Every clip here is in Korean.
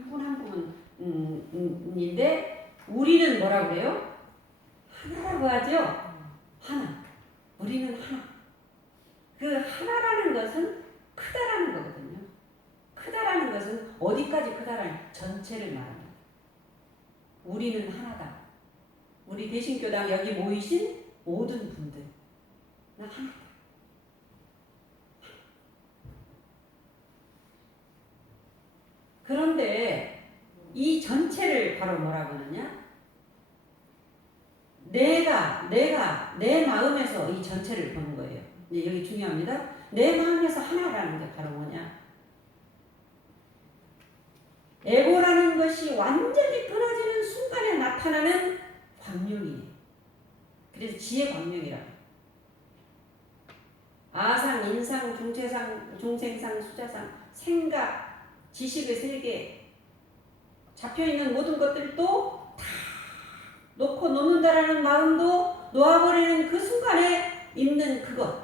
한 분 한 분인데 우리는 뭐라고 그래요? 하나라고 하죠. 하나. 우리는 하나. 그 하나라는 것은 크다라는 거거든요. 크다라는 것은 어디까지 크다라는 전체를 말합니다. 우리는 하나다. 우리 대신교당 여기 모이신 모든 분들 나 하나다. 그런데 이 전체를 바로 뭐라고 하느냐? 내가 내 마음에서 이 전체를 보는 거예요. 이제 여기 중요합니다. 내 마음에서 하나라는 게 바로 뭐냐? 에고라는 것이 완전히 끊어지는 순간에 나타나는 광명이에요. 그래서 지혜 광명이라고. 아상, 인상, 중체상, 중생상, 수자상, 생각, 지식의 세계 잡혀있는 모든 것들도 다 놓고 놓는다라는 마음도 놓아버리는 그 순간에 있는 그것,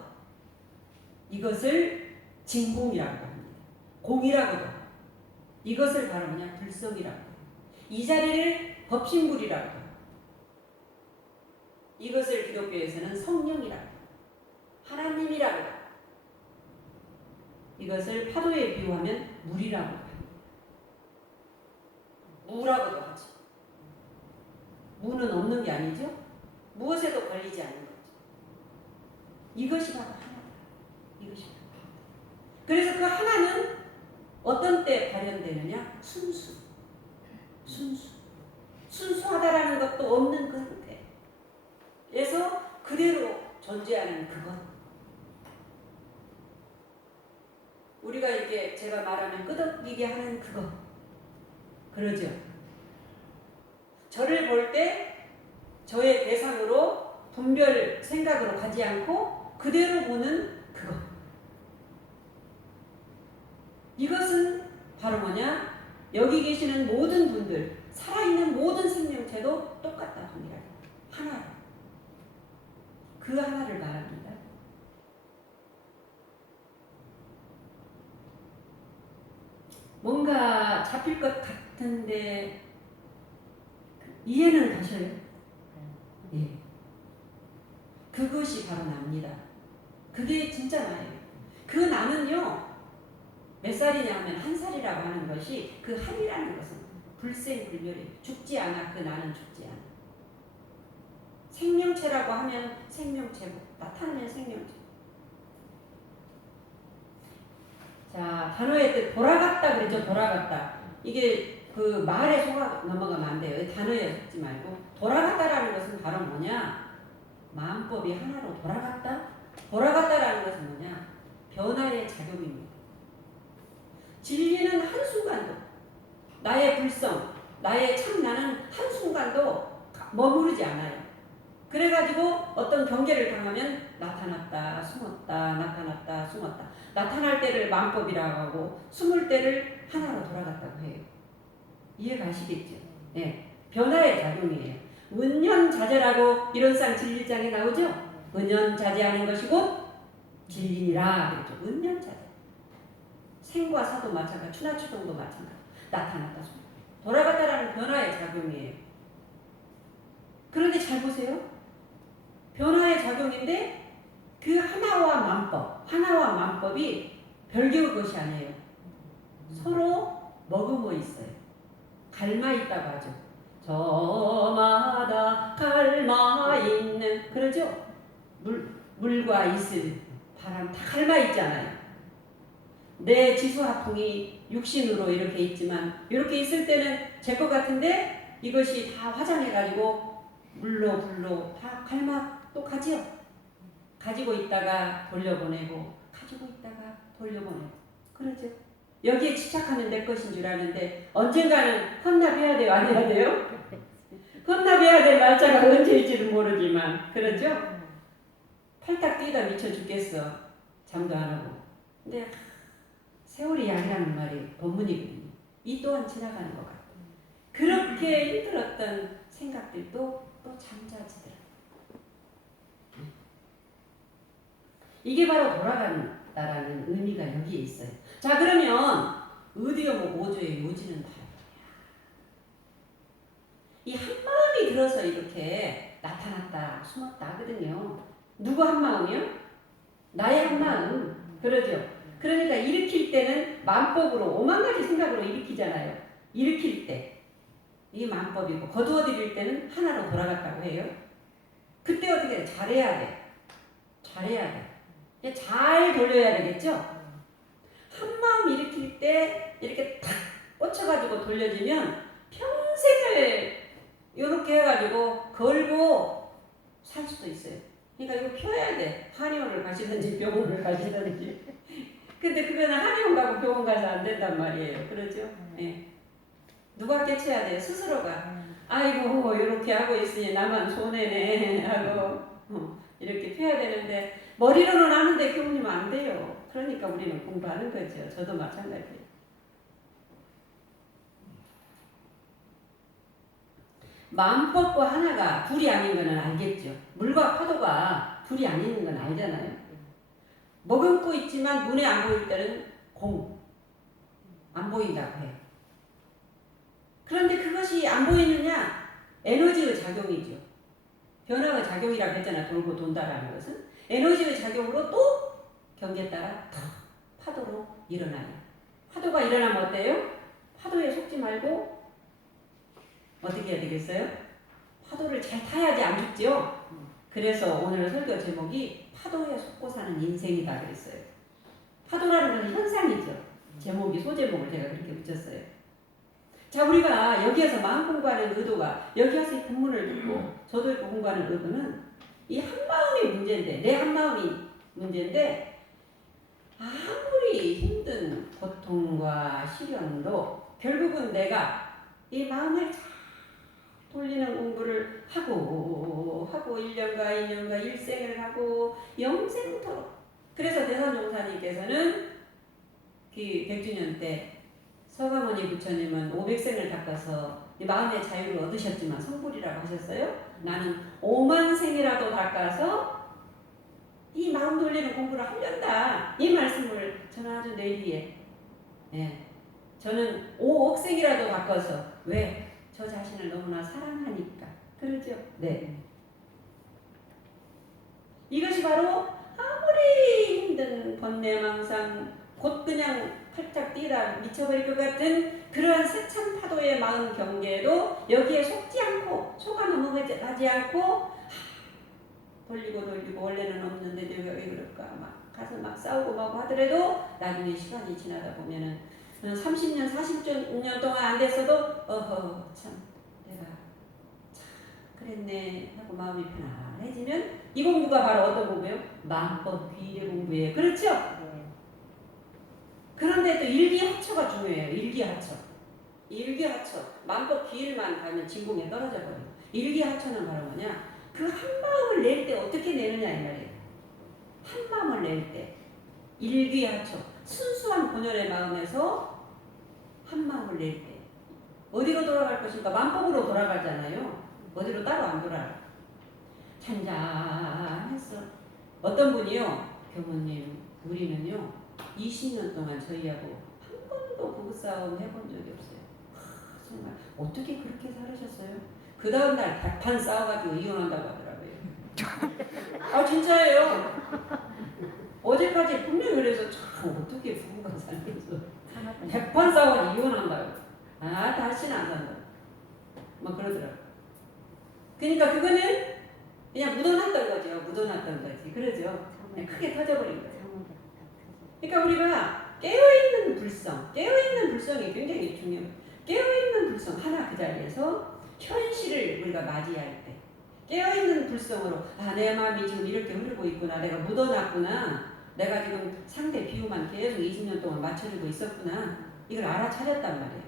이것을 진공이라고 합니다. 공이라고도 합니다. 이것을 바로 그냥 불성이라고 해요. 이 자리를 법신불이라고 해요. 이것을 기독교에서는 성령이라고 해요. 하나님이라고 해요. 이것을 파도에 비유하면 물이라고 합니다. 무라고도 하죠. 무는 없는 게 아니죠. 무엇에도 걸리지 않는 거죠. 이것이 바로 하나다. 이것이 바로 하나다. 그래서 그 하나는 어떤 때 발현되느냐? 순수하다라는 것도 없는 그 상태. 그래서 그대로 존재하는 그것. 우리가 이렇게 제가 말하면 끄덕이게 하는 그것. 그러죠. 저를 볼 때 저의 대상으로 분별 생각으로 가지 않고 그대로 보는 그것. 이것은 바로 뭐냐? 여기 계시는 모든 분들, 살아있는 모든 생명체도 똑같다 합니다. 하나. 그 하나를 말합니다. 뭔가 잡힐 것 같은데 이해는 가셔요? 예. 그것이 바로 납니다. 그게 진짜 나예요. 그 나는요, 몇 살이냐 하면 한 살이라고 하는 것이 그 한이라는 것은 불생불멸이에요. 죽지 않아. 그 나는 죽지 않아. 생명체라고 하면 생명체고 나타나면 생명체. 자, 단어의 뜻 돌아갔다 그랬죠. 돌아갔다. 이게 그 말에 속아 넘어가면 안 돼요. 단어에 속지 말고 돌아갔다라는 것은 바로 뭐냐? 마음법이 하나로 돌아갔다? 돌아갔다라는 것은 뭐냐? 변화의 작용입니다. 진리는 한순간도 나의 불성, 나의 참나는 한순간도 머무르지 않아요. 그래가지고 어떤 경계를 당하면 나타났다, 숨었다, 나타났다, 숨었다. 나타날 때를 마음법이라고 하고 숨을 때를 하나로 돌아갔다고 해요. 이해가시겠죠? 네. 변화의 작용이에요. 은연자재라고 이론상 진리장에 나오죠? 은연자재하는 것이 곧 진리니라 그랬죠. 은연자재. 생과 사도 마찬가지, 추나추동도 마찬가지. 나타났다, 숨었다. 돌아갔다라는 변화의 작용이에요. 그런데 잘 보세요. 변화의 작용인데 그 하나와 만법이 별개의 것이 아니에요. 서로 머금어 있어요. 갈마 있다고 하죠. 저마다 갈마 있는, 그러죠? 물과 이슬, 바람 다 갈마 있잖아요. 내 지수화풍이 육신으로 이렇게 있지만 이렇게 있을 때는 제 것 같은데 이것이 다 화장해가지고 물로 불로 다 갈마 또 가지요. 가지고 있다가 돌려보내고 가지고 있다가 돌려보내고 그러죠. 여기에 집착하면 내 것인 줄 아는데 언젠가는 헌납해야 돼요? 안 해야 돼요? 헌납해야 될 날짜가 언제일지는 모르지만 그러죠. 팔딱 뛰다 미쳐 죽겠어. 잠도 안 하고. 근데 세월이 약이라는 말이 법문이거든요. 이 또한 지나가는 것 같아요. 그렇게 힘들었던 생각들도 또 잠자지더라고요. 이게 바로 돌아간다라는 의미가 여기에 있어요. 자, 그러면 의디어목 5조의 요지는 봐요. 일어서 이렇게 나타났다 숨었다 하거든요. 누구 한 마음이요? 나의 한 마음. 그러죠. 그러니까 일으킬 때는 만법으로 오만 가지 생각으로 일으키잖아요. 일으킬 때 이게 만법이고 거두어 드릴 때는 하나로 돌아갔다고 해요. 그때 어떻게 해? 잘해야 돼. 잘해야 돼. 잘 돌려야 되겠죠? 한 마음 일으킬 때 이렇게 탁 꽂혀가지고 돌려주면 평생을 이렇게 해가지고 걸고 살 수도 있어요. 그러니까 이거 펴야 돼. 한의원을 가시든지 병원을 가시든지. 근데 그거는 한의원 가고 병원 가서 안 된단 말이에요. 그렇죠? 예. 누가 깨쳐야 돼요? 스스로가. 아이고 이렇게 하고 있으니 나만 손해네 하고 이렇게 펴야 되는데 머리로는 아는데 교훈이면 안 돼요. 그러니까 우리는 공부하는 거죠. 저도 마찬가지예요. 마음법과 하나가 둘이 아닌 거는 알겠죠. 물과 파도가 둘이 아닌 건 알잖아요. 머금고 있지만 눈에 안 보일 때는 공. 안 보인다고 해요. 그런데 그것이 안 보이느냐? 에너지의 작용이죠. 변화의 작용이라고 했잖아. 돌고 돈다라는 것은. 에너지의 작용으로 또 경계에 따라 탁 파도로 일어나요. 파도가 일어나면 어때요? 파도에 속지 말고 어떻게 해야 되겠어요? 파도를 잘 타야지 안 죽죠? 그래서 오늘 설교 제목이 파도에 속고 사는 인생이다 그랬어요. 파도라는 건 현상이죠. 제목이 소제목을 제가 그렇게 붙였어요. 자, 우리가 여기에서 마음 공부하는 의도가 여기 와서 이 본문을 듣고 저도 이렇게 공부하는 의도는 이 한마음이 문제인데 내 한마음이 문제인데 아무리 힘든 고통과 시련도 결국은 내가 이 마음을 잘 돌리는 공부를 하고 1년과 2년과 일생을 하고 영생토록 그래서 대산종사님께서는 그 100주년 때 서가모니 부처님은 500생을 닦아서 마음의 자유를 얻으셨지만 성불이라고 하셨어요. 나는 5만 생이라도 닦아서 이 마음 돌리는 공부를 하련다. 이 말씀을 저는 아주 내리에 저는 5억 생이라도 닦아서 왜? 저 자신을 너무나 사랑하니까. 그렇죠? 네. 이것이 바로 아무리 힘든 번뇌망상 곧 그냥 팔짝 뛰다 미쳐버릴 것 같은 그러한 세찬 파도의 마음 경계도 여기에 속지 않고 속아 넘어가지 않고 돌리고 원래는 없는데 내가 왜 그럴까 막 가서 막 싸우고 막 하더라도 나중에 시간이 지나다 보면은 30년 40년 동안 안 됐어도 어허 참 내가 참 그랬네 하고 마음이 편안해지면 이 공부가 바로 어떤 공부예요? 마음법 귀의 공부예요. 그렇죠? 그런데 또 일기하처가 중요해요. 일기하처. 마음법 귀일만 가면 진공에 떨어져 버려요. 일기하처는 바로 뭐냐? 그 한 마음을 낼 때 어떻게 내느냐 이 말이에요. 한 마음을 낼 때 일기하처. 순수한 본연의 마음에서 한 마음을 낼 때 어디로 돌아갈 것인가? 마음법으로 돌아가잖아요. 어디로 따로 안 돌아가. 잔잔했어. 어떤 분이요? 교모님 우리는요 20년 동안 저희하고 한 번도 부부싸움 해본 적이 없어요. 정말 어떻게 그렇게 살으셨어요? 그 다음날 백판 싸워가지고 이혼한다고 하더라고요. 아 진짜예요. 어제까지 분명히 그래서 참 어떻게 부부가 살면서 백판 싸워가지고 이혼한다고. 아 다시는 안 산다. 막 그러더라고요. 그러니까 그거는 그냥 묻어놨던 거죠. 묻어놨던 거지. 그러죠. 그냥 크게 터져버린 거예요. 그러니까 우리가 깨어있는 불성이 굉장히 중요해요. 깨어있는 불성 하나 그 자리에서 현실을 우리가 맞이할 때 깨어있는 불성으로 내 마음이 지금 이렇게 흐르고 있구나. 내가 묻어놨구나. 내가 지금 상대 비유만 계속 20년 동안 맞춰주고 있었구나. 이걸 알아차렸단 말이에요.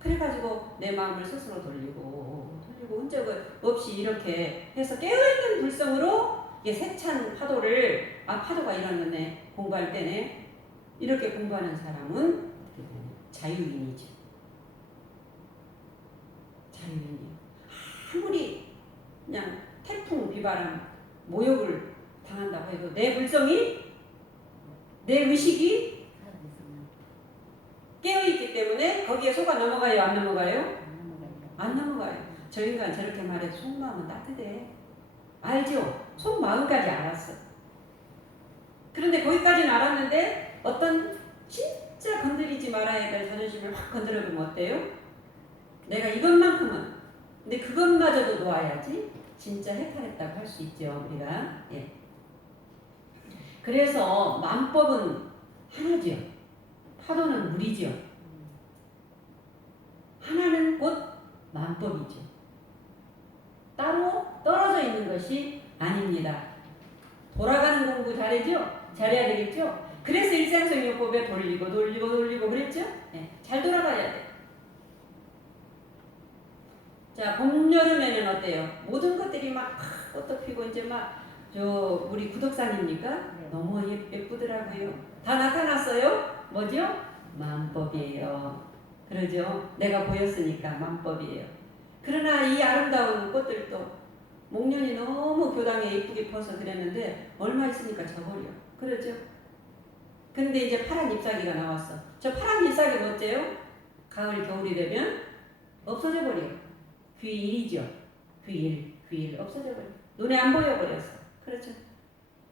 그래가지고 내 마음을 스스로 돌리고 흔적을 없이 이렇게 해서 깨어있는 불성으로 이게 세찬 파도를 파도가 일어났네 공부할 때네 이렇게 공부하는 사람은 자유인이죠. 자유인이에요. 아무리 그냥 태풍 비바람 모욕을 당한다고 해도 내 불성이 내 의식이 깨어있기 때문에 거기에 속아 넘어가요 안 넘어가요? 안 넘어가요. 저 인간 저렇게 말해도 속마음은 따뜻해. 알죠? 속마음까지 알았어. 그런데 거기까지는 알았는데 어떤 진짜 건드리지 말아야 될 자존심을 확 건드려보면 어때요? 내가 이것만큼은, 근데 그것마저도 놓아야지 진짜 해탈했다고 할 수 있죠, 우리가. 예. 그래서 만법은 하나죠. 파도는 물이죠. 하나는 곧 만법이죠. 따로 떨어져 있는 것이 아닙니다. 돌아가는 공부 잘해죠? 잘해야 되겠죠? 그래서 일상성용법에 돌리고 그랬죠? 네, 잘 돌아가야 돼. 자, 봄, 여름에는 어때요? 모든 것들이 막 꽃도 피고 이제 막 우리 구덕산입니까? 네. 너무 예쁘더라고요. 다 나타났어요? 뭐죠? 만법이에요. 그러죠? 내가 보였으니까 만법이에요. 그러나 이 아름다운 꽃들도 목련이 너무 교당에 예쁘게 펴서 그랬는데 얼마 있으니까 져버려. 그러죠? 근데 이제 파란 잎사귀가 나왔어. 저 파란 잎사귀가 어때요? 가을, 겨울이 되면 없어져 버려. 귀일이죠. 귀일 없어져 버려. 눈에 안 보여 버렸어. 그렇죠?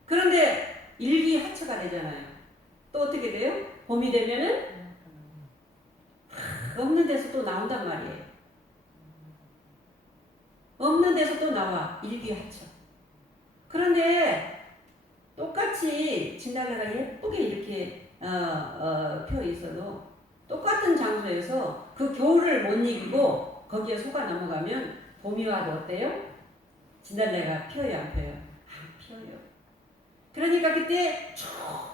그런데 일기하처가 되잖아요. 또 어떻게 돼요? 봄이 되면은 없는 데서 또 나온단 말이에요. 없는 데서 또 나와. 일기하처. 그런데 똑같이 진달래가 예쁘게 이렇게 펴 있어도 똑같은 장소에서 그 겨울을 못 이기고 거기에 속아 넘어가면 봄이 와도 어때요? 진달래가 펴요, 안 펴요? 안 펴요. 그러니까 그때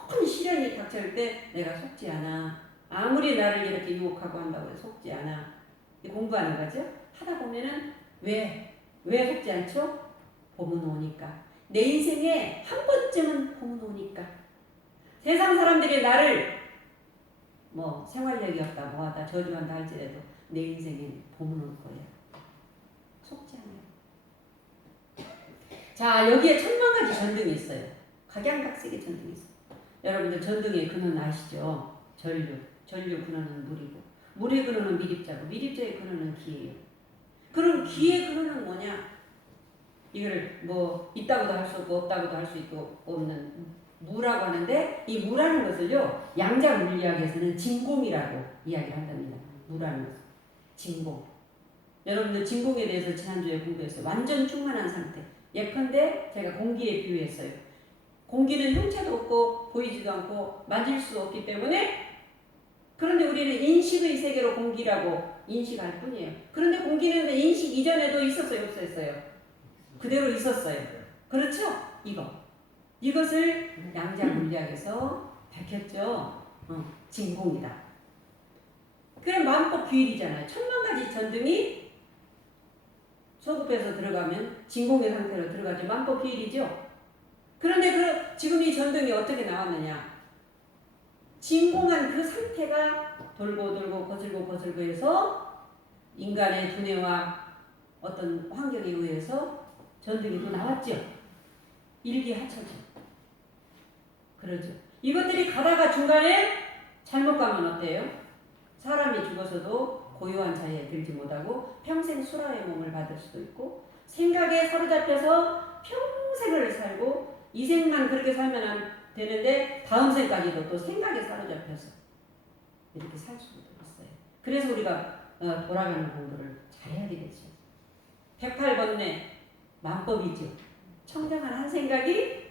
큰 시련이 닥칠 때 내가 속지 않아. 아무리 나를 이렇게 유혹하고 한다고 해서 속지 않아. 공부하는 거죠. 하다 보면은 왜 속지 않죠? 봄은 오니까. 내 인생에 한 번쯤은 봄은 오니까. 세상 사람들이 나를 뭐 생활력이 없다 뭐하다 저주한다 할지라도 내 인생에 봄은 올 거야. 속지 않아요. 자, 여기에 천만 가지 전등이 있어요. 각양각색의 전등이 있어요. 여러분들 전등의 근원 아시죠? 전류 근원은 물이고 물의 근원은 미립자고 미립자의 근원은 기예요. 그럼 기의 근원은 뭐냐? 이거를 뭐 있다고도 할 수 없고 없다고도 할 수 있고 없는 무라고 하는데 이 무라는 것을요 양자 물리학에서는 진공이라고 이야기를 한답니다. 무라는 것은 진공. 여러분들 진공에 대해서 지난주에 공부했어요. 완전 충만한 상태. 예컨대 제가 공기에 비유했어요. 공기는 형체도 없고 보이지도 않고 만질 수 없기 때문에 그런데 우리는 인식의 세계로 공기라고 인식할 뿐이에요. 그런데 공기는 인식 이전에도 있었어요, 없었어요? 그대로 있었어요. 그렇죠? 이것을 양자 물리학에서 밝혔죠. 진공이다. 그럼 만법 규율이잖아요. 천만 가지 전등이 소급해서 들어가면 진공의 상태로 들어가죠. 만법 규율이죠. 그런데 지금 이 전등이 어떻게 나왔느냐? 진공한 그 상태가 돌고 거슬고 해서 인간의 두뇌와 어떤 환경에 의해서 전등이 또 나왔죠. 일기하처죠. 그러죠. 이것들이 가다가 중간에 잘못 가면 어때요? 사람이 죽어서도 고요한 자리에 들지 못하고 평생 수라의 몸을 받을 수도 있고 생각에 사로잡혀서 평생을 살고 이 생만 그렇게 살면 안 되는데 다음 생까지도 또 생각에 사로잡혀서 이렇게 살 수도 있어요. 그래서 우리가 돌아가는 공부를 잘해야 되겠죠. 108번뇌 만법이죠. 청정한 한 생각이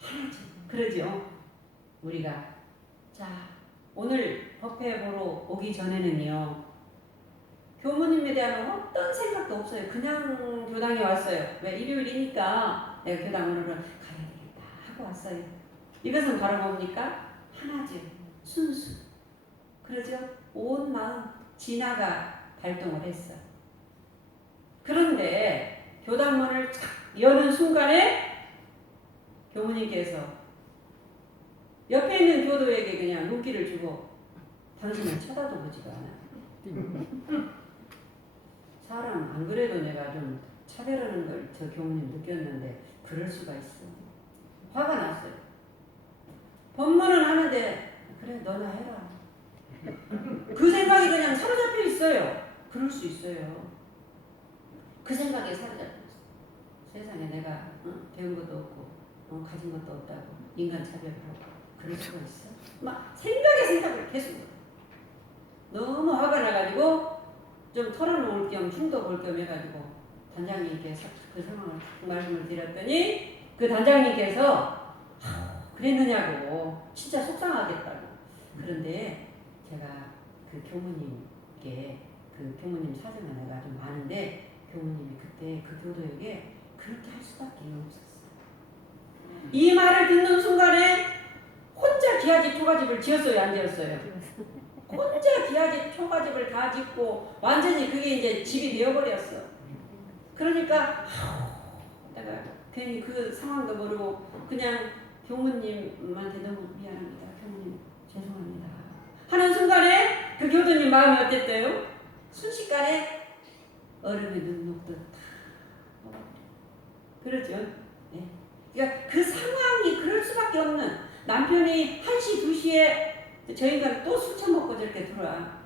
하나죠. 그러죠. 우리가 자 오늘 법회 보러 오기 전에는요 교무님에 대한 어떤 생각도 없어요. 그냥 교당에 왔어요. 왜 일요일이니까 내가 교당 오늘은 가야 되겠다 하고 왔어요. 이것은 바로 뭡니까? 하나죠. 순수. 그러죠? 온 마음 진화가 발동을 했어. 그런데 교당문을 착 여는 순간에 교무님께서 옆에 있는 교도에게 그냥 눈길을 주고 당신은 쳐다도 보지도 않아. 사람 안 그래도 내가 좀 차별하는 걸 저 교무님 느꼈는데 그럴 수가 있어. 화가 났어요. 법문은 하는데 그래 너나 해라. 그 생각이 그냥 사로잡혀 있어요. 그럴 수 있어요. 그 생각에 사로잡혔어. 세상에 내가 배운 것도 없고 가진 것도 없다고 인간 차별을 하고 그럴 수가 있어? 막 생각을 계속 해. 너무 화가 나가지고 좀 털어놓을 겸 흉도 볼 겸 해가지고 단장님께 그 상황을 말씀을 드렸더니 그 단장님께서 그랬느냐고 진짜 속상하겠다고. 그런데 제가 그 교무님께 그 교무님 사정을 내가 좀 아는데 교무님이 그때 그 교도역에 그렇게 할 수밖에 없었어요. 이 말을 듣는 순간에 혼자 기아집 초가집을 지었어요, 안 지었어요? 혼자 기아집 초가집을 다 짓고 완전히 그게 이제 집이 되어버렸어. 그러니까 내가 괜히 그 상황도 모르고 그냥 교무님한테 너무 미안합니다. 교무님 죄송합니다. 하는 순간에 그 교도님 마음이 어땠대요? 순식간에 얼음의 눈 녹듯 다 그러죠. 네. 그러니까 그 상황이 그럴 수밖에 없는 남편이 1시, 2시에 저희가 또 술 처먹고 저렇게 들어와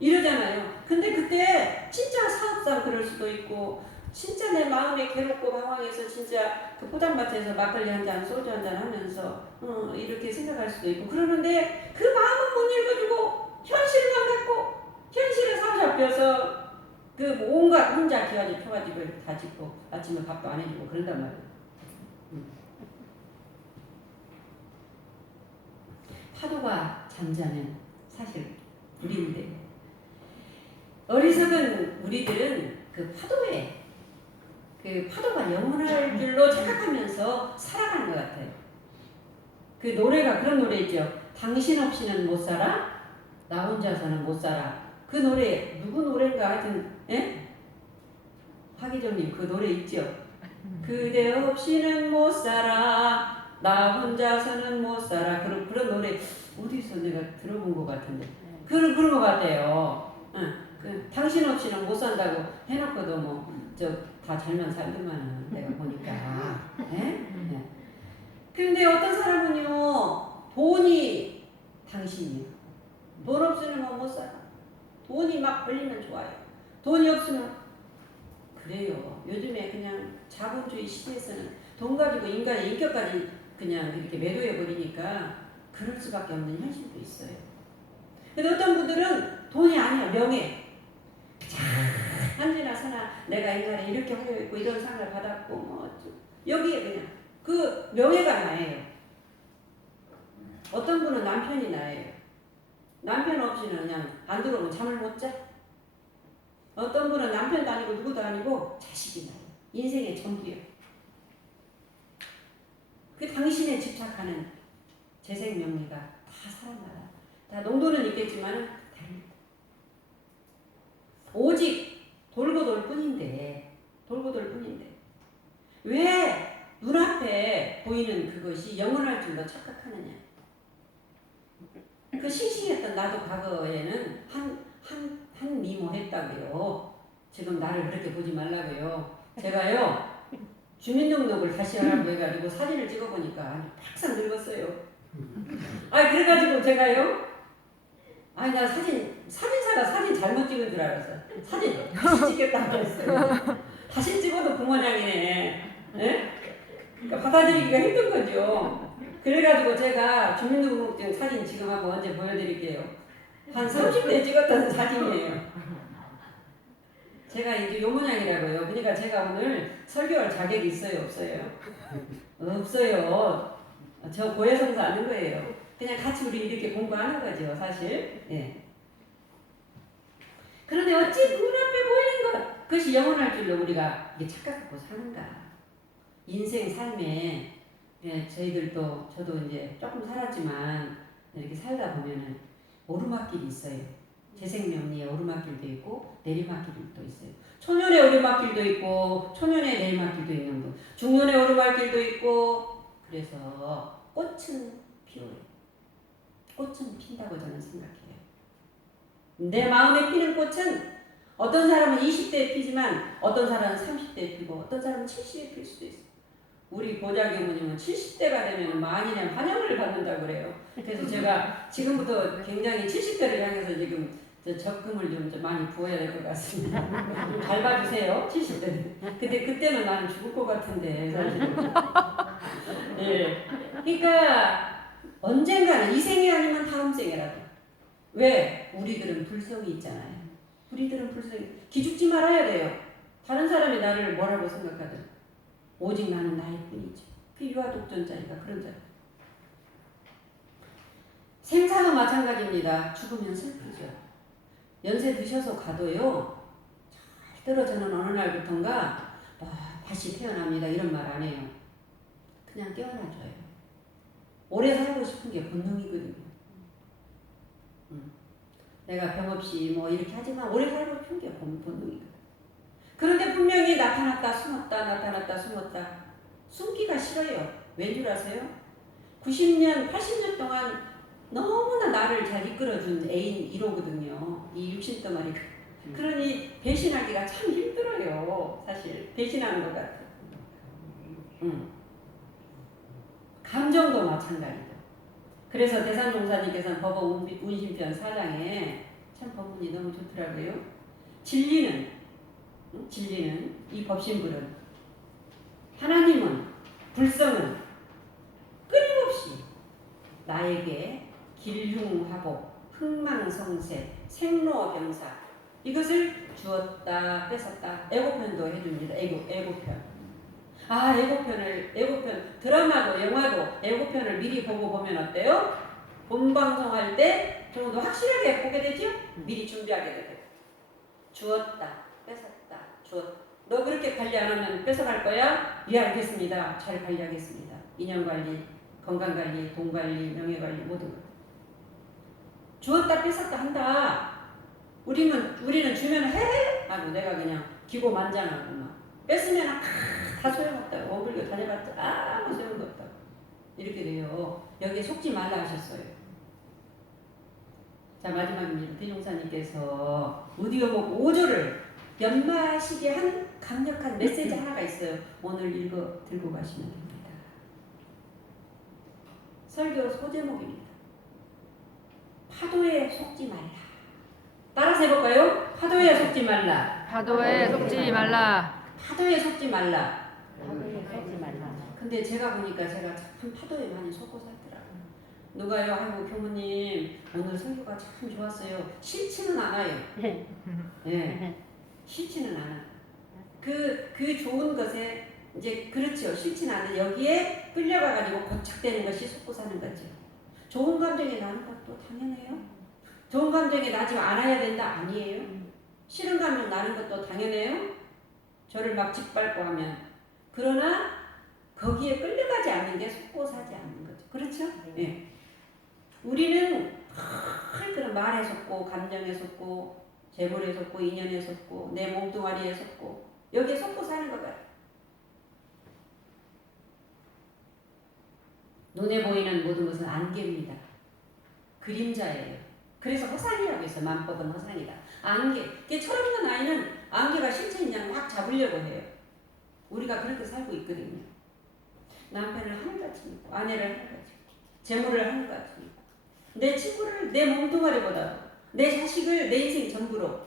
이러잖아요. 근데 그때 진짜 사업상 그럴 수도 있고 진짜 내 마음이 괴롭고 방황해서 진짜 그 포장마차에서 막걸리 한 잔, 소주 한 잔 하면서 이렇게 생각할 수도 있고 그러는데 그 마음은 못 읽어주고 현실만 갖고 현실에 사로잡혀서 그 온갖 혼자 기와집 초가집을 다 짓고 아침에 밥도 안 해주고 그런단 말이에요. 파도가 잠자는 사실 우리인데 어리석은 우리들은 그 파도에 그 파도가 영원할 줄로 착각하면서 살아가는 것 같아요. 그 노래가 그런 노래 있죠. 당신 없이는 못 살아, 나 혼자서는 못 살아. 그 노래 누구 노래인가 하여튼 하기정님 그 노래 있죠. 그대 없이는 못 살아, 나 혼자서는 못 살아. 그런 노래 어디서 내가 들어본 것 같은데 그런 것 같아요. 그 당신 없이는 못 산다고 해놓고도 뭐 다 잘만 살더만은 내가 보니까. 근데 어떤 사람은요 돈이 당신이에요. 돈 없으면 뭐 못 살아. 돈이 막 벌리면 좋아요. 돈이 없으면 그래요. 요즘에 그냥 자본주의 시대에서는 돈 가지고 인간의 인격까지 그냥 이렇게 매도해 버리니까 그럴 수밖에 없는 현실도 있어요. 근데 어떤 분들은 돈이 아니야 명예. 한지나 사나 내가 옛날에 이렇게 하려 했고 이런 상을 받았고 뭐 여기에 그냥 그 명예가 나예요. 어떤 분은 남편이 나예요. 남편 없이는 그냥 안 들어오면 잠을 못 자. 어떤 분은 남편도 아니고 누구도 아니고 자식이 나요. 인생의 전부예요. 그 당신에 집착하는 재생명리가 다 살아나요. 다 농도는 있겠지만 다릅니다. 오직 돌고 돌 뿐인데 왜 눈앞에 보이는 그것이 영원할 줄로 착각하느냐. 그 싱싱했던 나도 과거에는 한 미모했다고요. 지금 나를 그렇게 보지 말라고요. 제가요 주민등록을 다시 하라고 해가지고 사진을 찍어보니까 아주 팍상 늙었어요. 그래가지고 제가요 나 사진사가 사진 잘못 찍은 줄 알았어. 사진 다시 찍겠다고 했어요. 다시 찍어도 그 모양이네. 그러니까 받아들이기가 힘든 거죠. 그래가지고 제가 주민등록증 사진 지금 한번 언제 보여드릴게요. 한 30대 찍었던 사진이에요. 제가 이제 요 모양이라고요. 그러니까 제가 오늘 설교할 자격이 있어요, 없어요? 없어요. 저 고해성사 하는 거예요. 그냥 같이 우리 이렇게 공부하는 거죠, 사실. 그런데 어찌 눈앞에 보이는 것, 그것이 영원할 줄로 우리가 이게 착각하고 사는가. 인생 삶에 저희들도 저도 이제 조금 살았지만 이렇게 살다 보면은 오르막길이 있어요. 재생명리에 오르막길도 있고 내리막길도 있어요. 초년의 오르막길도 있고 초년의 내리막길도 있는 분. 중년의 오르막길도 있고 그래서 꽃은 피어요. 꽃은 핀다고 저는 생각해요. 내 마음에 피는 꽃은 어떤 사람은 20대에 피지만 어떤 사람은 30대에 피고 어떤 사람은 70에 필 수도 있어요. 우리 보좌교무님은 70대가 되면 만인의 환영을 받는다고 그래요. 그래서 제가 지금부터 굉장히 70대를 향해서 지금 저 적금을 좀 많이 부어야 될 것 같습니다. 좀 잘 봐주세요, 70대. 근데 그때는 나는 죽을 것 같은데, 사실은. 예. 그러니까 언젠가는 이 생이 아니면 다음 생이라도. 왜? 우리들은 불성이 있잖아요. 우리들은 불성이. 기죽지 말아야 돼요. 다른 사람이 나를 뭐라고 생각하든 오직 나는 나일 뿐이지. 그 유아독존자니까 그런 자. 생사도 마찬가지입니다. 죽으면 슬프죠. 연세 드셔서 가도요. 잘 떨어져는 어느 날부턴가 다시 태어납니다. 이런 말 안 해요. 그냥 깨어나줘요. 오래 살고 싶은 게 본능이거든요. 내가 병 없이 뭐 이렇게 하지만 오래 살고 싶은 게 본능이거든. 그런데 분명히 나타났다 숨었다 나타났다 숨었다. 숨기가 싫어요. 왠 줄 아세요? 90년 80년 동안 너무나 나를 잘 이끌어준 애인 1호거든요. 이 육신덩어리가. 그러니 배신하기가 참 힘들어요. 사실 배신하는 것 같아. 감정도 마찬가지죠. 그래서 대산종사님께서는 법원 운신편 4장에 참 법문이 너무 좋더라고요. 진리는 이 법신불은 하나님은 불성은 끊임없이 나에게 길흉화복, 흥망성쇠, 생로병사 이것을 주었다 뺏었다 애고편도 해줍니다. 애고편. 애고편 드라마도 영화도 애고편을 미리 보면 어때요? 본 방송할 때 좀 더 확실하게 보게 되죠? 미리 준비하게 되고 주었다 뺏었다 너 그렇게 관리 안 하면 뺏어갈 거야? 예 알겠습니다. 잘 관리하겠습니다. 인연관리, 건강관리, 돈관리, 명예관리 모든 것 주었다 뺏었다 한다. 우리는 주면 해 하고 내가 그냥 기고만장하고 막 뺐으면 다 소용없다고 어불교 다녀봤자 아무 소용도 없다고 이렇게 돼요. 여기에 속지 말라 하셨어요. 자 마지막입니다. 대종사님께서 오디오북 5조를 연마시게 한 강력한 메시지 하나가 있어요. 오늘 들고 가시면 됩니다. 설교 소제목입니다. 파도에 속지 말라. 따라서 해볼까요? 파도에 속지 말라. 파도에 속지 말라. 파도에 속지 말라. 근데 제가 보니까 제가 참 파도에 많이 속고 살더라고요. 누가요? 아이고 교무님 오늘 설교가 참 좋았어요. 싫지는 않아요. 예, 싫지는 않아. 그 좋은 것에 이제 그렇죠. 싫지는 않은 여기에 끌려가가지고 고착되는 것이 속고 사는 거죠. 좋은 감정이 나는 것도 당연해요. 좋은 감정이 나지 않아야 된다 아니에요. 싫은 감정 나는 것도 당연해요. 저를 막 짓밟고 하면 그러나 거기에 끌려가지 않는 게 속고 사지 않는 거죠. 그렇죠? 네. 우리는 그런 말에 속고 감정에 속고 재물에 속고 인연에 속고 내 몸뚱아리에 속고 여기에 속고 사는 것 같아요. 눈에 보이는 모든 것은 안개입니다. 그림자예요. 그래서 허상이라고 해서 만법은 허상이다. 안개. 철없는 아이는 안개가 실체 있냐고 확 잡으려고 해요. 우리가 그렇게 살고 있거든요. 남편을 하늘같이 믿고 아내를 하늘같이 믿고 재물을 하늘같이 믿고 내 친구를 내 몸뚱아리보다 내 자식을 내 인생 전부로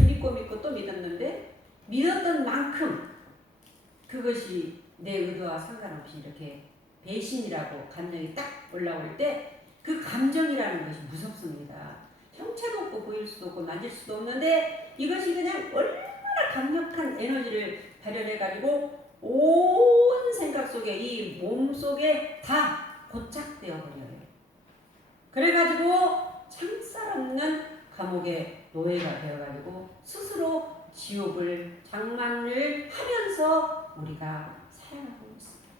믿고 또 믿었는데 믿었던 만큼 그것이 내 의도와 상관없이 이렇게 배신이라고 감정이 딱 올라올 때 그 감정이라는 것이 무섭습니다. 형체도 없고 보일 수도 없고 만질 수도 없는데 이것이 그냥 얼마나 강력한 에너지를 발현해가지고 온 생각 속에 이 몸 속에 다 고착되어 버려요. 그래가지고 창살 없는 감옥의 노예가 되어가지고 스스로 지옥을 장만을 하면서 우리가 살아가고 있습니다.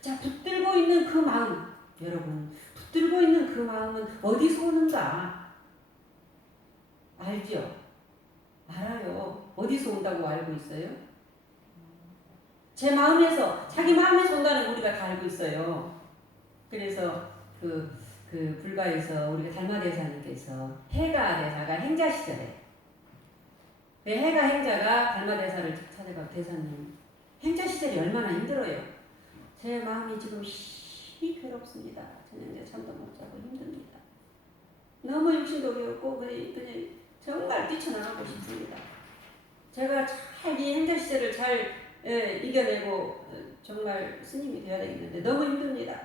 자, 붙들고 있는 그 마음, 여러분, 붙들고 있는 그 마음은 어디서 오는가? 알죠? 알아요. 어디서 온다고 알고 있어요? 제 마음에서, 자기 마음에서 온다는 우리가 다 알고 있어요. 그래서 그 불가에서 우리가 달마대사님께서 해가 대사가 행자 시절에 그 해가 행자가 달마대사를 찾아가고 대사님 행자 시절이 얼마나 힘들어요. 제 마음이 지금 힘이 괴롭습니다. 저는 이제 잠도 못 자고 힘듭니다. 너무 육신독이었고 그냥 정말 뛰쳐나가고 싶습니다. 제가 잘 이 행자 시절을 잘 이겨내고 정말 스님이 되어야 되겠는데 너무 힘듭니다.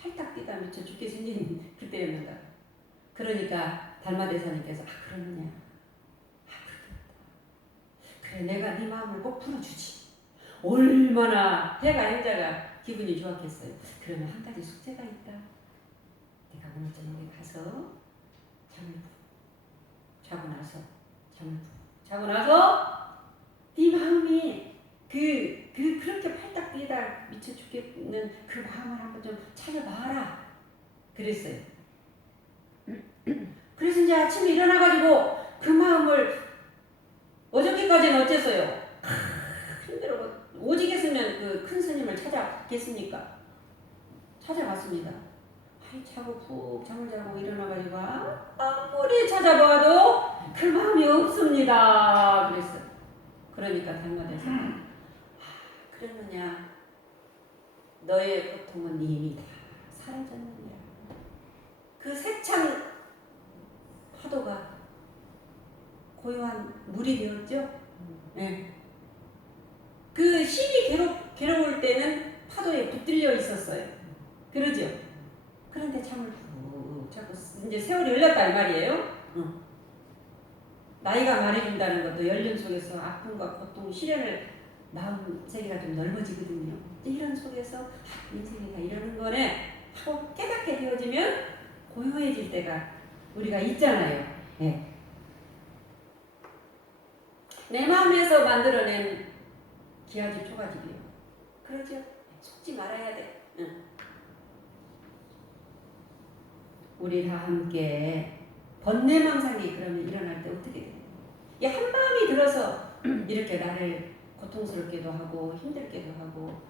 팔딱 뛰다 미쳐 죽게 생긴 그때였는가. 그러니까 달마대사님께서 그러느냐. 그래 내가 네 마음을 꼭 풀어주지. 얼마나 해가 행자가 기분이 좋았겠어요. 그러면 한 가지 숙제가 있다. 내가 오늘 저녁에 가서 잠을 자고 나서 네 마음이 그렇게 팔딱 뛰다 미쳐 죽겠는 그 마음을 한번 좀 찾아봐라 그랬어요. 그래서 이제 아침에 일어나가지고 그 마음을 어저께까지는 어땠어요? 힘들어 오직 했으면 그 큰 스님을 찾아겠습니까? 찾아갔습니다. 자고 푹 잠을 자고 일어나가지고 아무리 찾아봐도 그 마음이 없습니다. 그랬어요. 그러니까 달마대사 그러느냐 너의 고통은 이미 다 사라졌느냐. 그 세찬 파도가 고요한 물이 되었죠. 네. 그 심히 괴로울 때는 파도에 붙들려 있었어요. 그러죠. 그런데 잠을 푹 자고 이제 세월이 흘렀다 이 말이에요. 나이가 말해준다는 것도 연륜 속에서 아픔과 고통, 시련을 마음 세계가 좀 넓어지거든요. 이런 속에서 인생이 다 이러는 거네 하고 깨닫게 되어지면 고요해질 때가 우리가 있잖아요. 네. 내 마음에서 만들어낸 기아집 초가집이요. 그러죠. 속지 말아야 돼. 우리 다 함께 번뇌망상이 그러면 일어날 때 어떻게 돼요? 이 한 마음이 들어서 이렇게 나를 고통스럽게도 하고 힘들게도 하고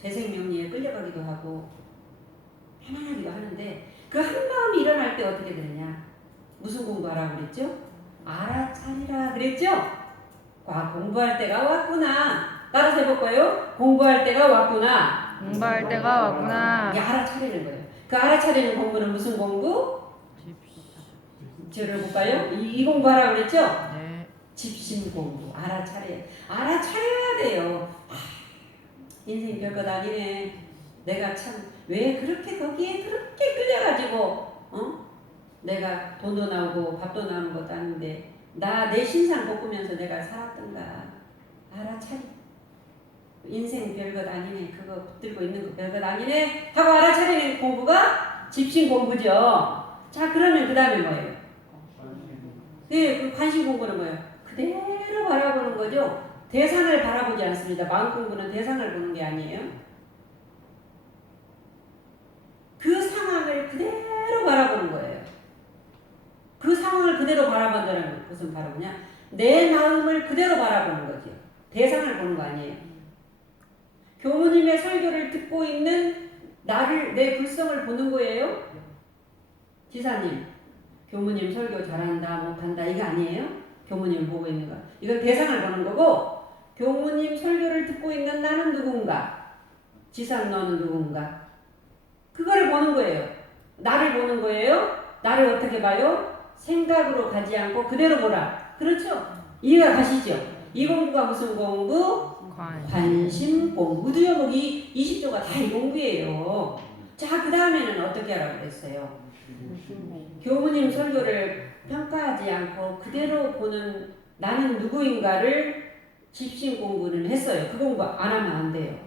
재생명리에 끌려가기도 하고 편안하기도 하는데 그 한 마음이 일어날 때 어떻게 되느냐? 무슨 공부하라고 그랬죠? 알아차리라 그랬죠? 공부할 때가 왔구나. 따라서 해볼까요? 공부할 때가 왔구나. 공부할 때가 왔구나. 이게 알아차리는 거예요. 그 알아차리는 공부는 무슨 공부? 저를 볼까요? 이 공부하라고 그랬죠? 네. 집신 공부. 알아차려야 돼요. 인생 별것 아니네. 내가 참 왜 그렇게 거기에 그렇게 끌려가지고 내가 돈도 나오고 밥도 나오는 것도 아닌데 내 신상 볶으면서 내가 살았던가. 알아차리. 인생 별것 아니네. 그거 붙들고 있는 거 별것 아니네 하고 알아차리는 공부가 집신 공부죠. 자 그러면 그 다음에 뭐예요? 네, 그 관심 공부는 뭐예요? 그대로 바라보는 거죠. 대상을 바라보지 않습니다. 마음 공부는 대상을 보는 게 아니에요. 그 상황을 그대로 바라보는 거예요. 그 상황을 그대로 바라본다는 것은 바로 뭐냐? 내 마음을 그대로 바라보는 거죠. 대상을 보는 거 아니에요. 교무님의 설교를 듣고 있는 나를, 내 불성을 보는 거예요. 지사님, 교무님 설교 잘한다 못한다 이거 아니에요. 교무님 보고 있는 거. 이건 대상을 보는 거고 교무님 설교를 듣고 있는 나는 누군가, 지상 너는 누군가, 그거를 보는 거예요. 나를 보는 거예요. 나를 어떻게 봐요? 생각으로 가지 않고 그대로 보라. 그렇죠? 이해가 가시죠? 이 공부가 무슨 공부? 관심 공부. 무두여목이 20조가 다 이 공부예요. 자, 그 다음에는 어떻게 하라고 그랬어요? 교무님 설교를 평가하지 않고 그대로 보는 나는 누구인가를 집신 공부는 했어요. 그 공부 안 하면 안 돼요.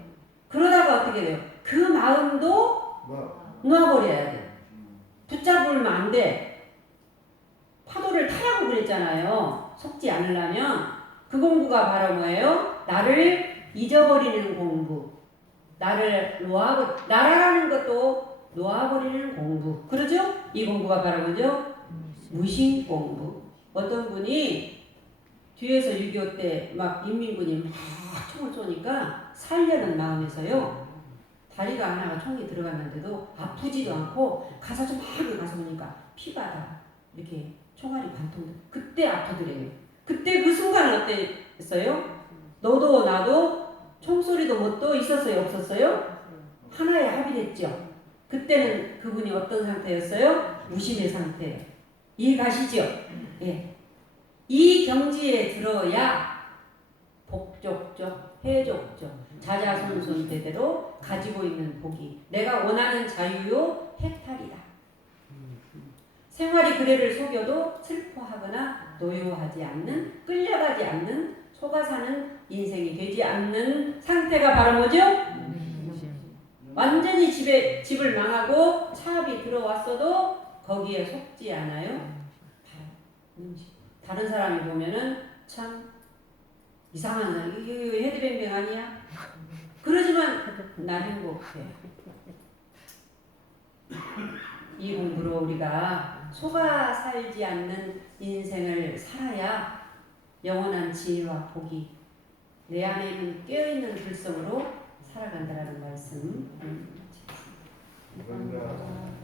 그러다가 어떻게 돼요? 그 마음도 놓아버려야 돼. 붙잡으면 안 돼. 파도를 타라고 그랬잖아요. 속지 않으려면. 그 공부가 바로 뭐예요? 나를 잊어버리는 공부. 나라라는 것도 놓아버리는 공부. 그러죠? 이 공부가 바로 뭐죠? 무신 공부. 어떤 분이 뒤에서 6.25 때 막 인민군이 막 총을 쏘니까 살려는 마음에서요. 다리가 하나가 총이 들어갔는데도 아프지도 않고 가서 좀 막 가서 보니까 피가 다 이렇게 총알이 반통. 그때 아프더래요. 그때 그 순간은 어땠어요? 너도 나도 총소리도 뭣도 있었어요? 없었어요? 하나의 합이 됐죠. 그때는 그분이 어떤 상태였어요? 무신의 상태. 이해 가시죠? 예. 이 경지에 들어야 복족적, 회족적, 자자손손 대대로 가지고 있는 복이 내가 원하는 자유요 해탈이다. 생활이 그래를 속여도 슬퍼하거나 노여하지 않는, 끌려가지 않는, 속아 사는 인생이 되지 않는 상태가 바로 뭐죠? 완전히 집을 망하고 차압이 들어왔어도 거기에 속지 않아요. 다른 사람이 보면은 참 이상한 사람, 이거 헤드뱅뱅 아니야? 그러지만 난 행복해. 이 공부로 우리가 속아 살지 않는 인생을 살아야 영원한 지혜와 복이 내 안에 있는 깨어있는 불성으로 살아간다라는 말씀.